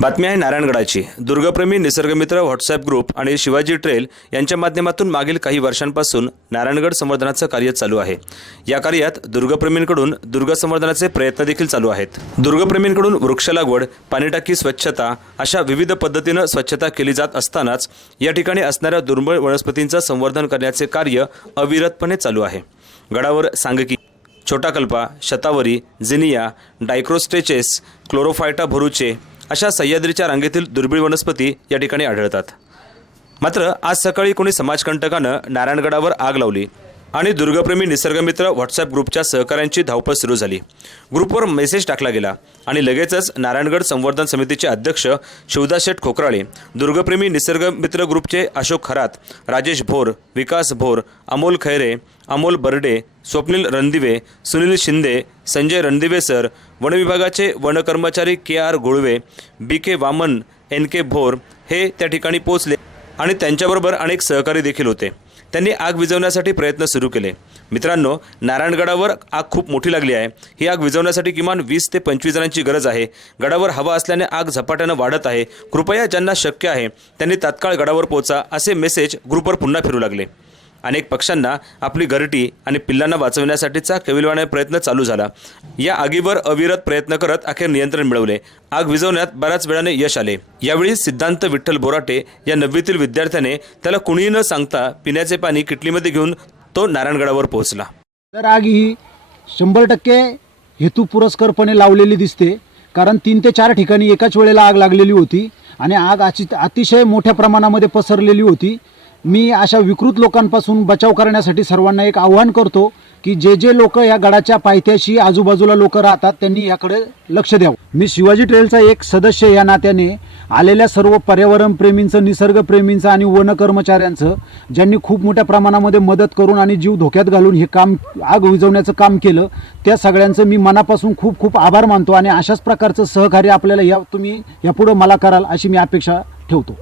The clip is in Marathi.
बातमी आहे नारायणगडाची. दुर्गप्रेमी निसर्गमित्र व्हॉट्सअप ग्रुप आणि शिवाजी ट्रेल यांच्या माध्यमातून मागील काही वर्षांपासून नारायणगड संवर्धनाचं कार्य चालू आहे. या कार्यात दुर्गप्रेमींकडून दुर्ग संवर्धनाचे प्रयत्न देखील चालू आहेत. दुर्गप्रेमींकडून वृक्ष लागवड पाणीटाकी स्वच्छता अशा विविध पद्धतीनं स्वच्छता केली जात असतानाच या ठिकाणी असणाऱ्या दुर्मिळ वनस्पतींचं संवर्धन करण्याचे कार्य अविरतपणे चालू आहे. गडावर सांगकी छोटा कल्पा शतावरी झिनिया डायक्रोस्टेचेस क्लोरोफायटा भरुचे अशा सह्याद्रीच्या रांगेतील दुर्मिळ वनस्पती या ठिकाणी आढळतात. मात्र आज सकाळी कोणी समाजकंटकानं नारायणगडावर आग लावली. आणि दुर्गप्रेमी निसर्गमित्र व्हॉट्सॲप ग्रुपच्या सहकाऱ्यांची धावपळ सुरू झाली. ग्रुपवर मेसेज टाकला गेला आणि लगेचच नारायणगड संवर्धन समितीचे अध्यक्ष शिवदास शेठ खोकराळे दुर्गप्रेमी निसर्गमित्र ग्रुपचे अशोक खरात राजेश भोर विकास भोर अमोल खैरे अमोल बर्डे स्वप्नील रणदिवे सुनील शिंदे संजय रणदिवे सर वन विभागाचे वन कर्मचारी K R Gulve B K Waman N K Bhor हे त्या ठिकाणी पोचले आणि त्यांच्याबरोबर अनेक सहकारी देखील होते. त्यांनी आग विझवण्यासाठी प्रयत्न सुरू केले. मित्रांनो नारायणगडावर आग खूप मोठी लागली आहे. ही आग विझवण्यासाठी किमान वीस ते पंचवीस जणांची गरज आहे. गडावर हवा असल्याने आग झपाट्यानं वाढत आहे. कृपया ज्यांना शक्य आहे त्यांनी तात्काळ गडावर पोचा असे मेसेज ग्रुपवर पुन्हा फिरू लागले. अनेक पक्ष्यांना आपली घरटी आणि पिल्लांना वाचवण्यासाठीचा कविलवाणे प्रयत्न चालू झाला. या आगीवर अविरत प्रयत्न करत अखेर नियंत्रण मिळवले. आग विझवण्यात बऱ्याच वेळाने यश आले. यावेळी सिद्धांत विठ्ठल बोराटे या नववीतील विद्यार्थ्याने त्याला कुणीही न सांगता पिण्याचे पाणी किटलीमध्ये घेऊन तो नारायणगडावर पोहोचला. तर आग ही शंभर टक्के हेतू पुरस्करपणे लावलेली दिसते. कारण तीन ते चार ठिकाणी एकाच वेळेला आग लागलेली होती आणि आग अची अतिशय मोठ्या प्रमाणामध्ये पसरलेली होती. मी अशा विकृत लोकांपासून बचाव करण्यासाठी सर्वांना एक आव्हान करतो की जे जे लोक या गडाच्या पायथ्याशी आजूबाजूला लोक राहतात त्यांनी याकडे लक्ष द्यावं. मी शिवाजी ट्रेलचा एक सदस्य या नात्याने आलेल्या सर्व पर्यावरण प्रेमींचं निसर्गप्रेमींचं आणि वन कर्मचाऱ्यांचं ज्यांनी खूप मोठ्या प्रमाणामध्ये मदत करून आणि जीव धोक्यात घालून हे काम आग विझवण्याचं काम केलं त्या सगळ्यांचं मी मनापासून खूप खूप आभार मानतो आणि अशाच प्रकारचं सहकार्य आपल्याला या तुम्ही यापुढं मला कराल अशी मी अपेक्षा ठेवतो.